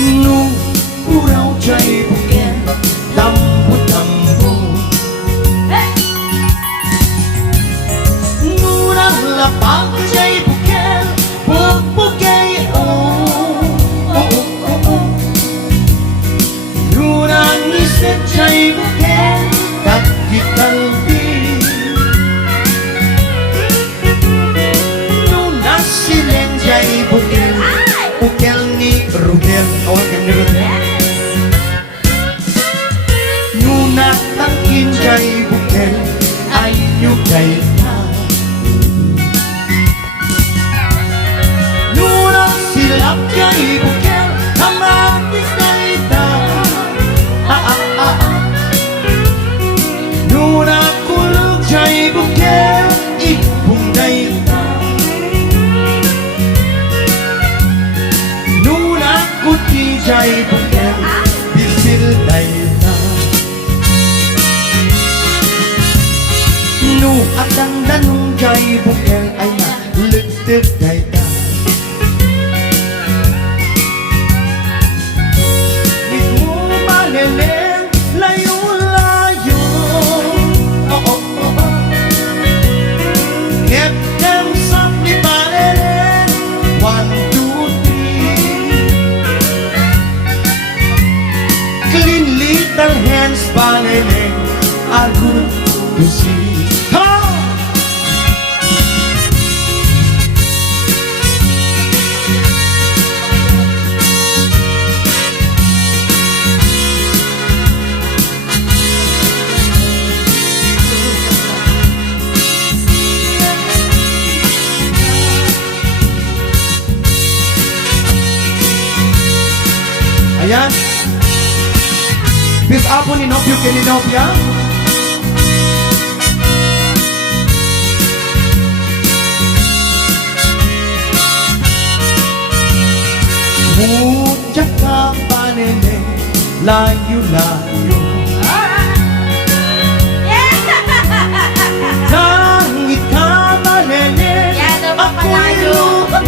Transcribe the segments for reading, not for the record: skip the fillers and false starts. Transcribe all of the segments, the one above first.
nung uraw jay buken tambu-tambu nurang lapang jay buken bukbukay nurang isip jay buken kagikalbi nunang silen jay buken bukel ni Rudel ni Rudel nuna tangkin jay bukel ay nyugay ta nuna silap jay bukel kamatis jay ta nuna kulog jay bukel ipong jay ta nuna kuti jay bukel bisil jay ta nu atang danung jay bukel ay na lutip jay ta di mo maleleng layo-layo get them softly maleleng 1, 2, 3 clean little hands maleleng are good to see. Ayan. Bis apo ni Nopyo Kininopya. Mujak ka panene, layo-layo. Langit ka panene, ako'y lupa.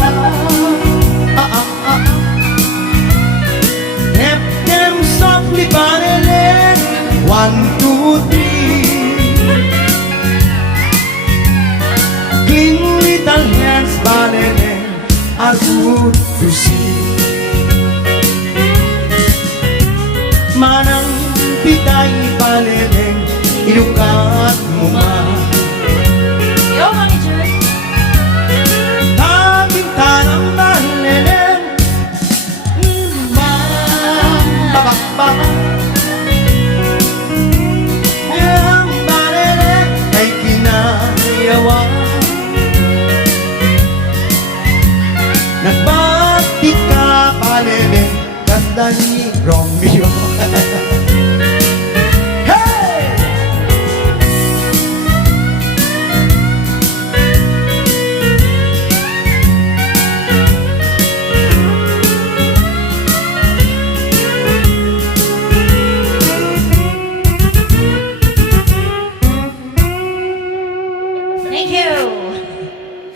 Softly paneleng 1, 2, 3 clean little hands paneleng are good to see. Manang pitay paneleng inukat mo man Yo, Mami Jun. tanging tanang paneleng ang balere ay kinayawan nagbatik ka palele kanta ni Romeo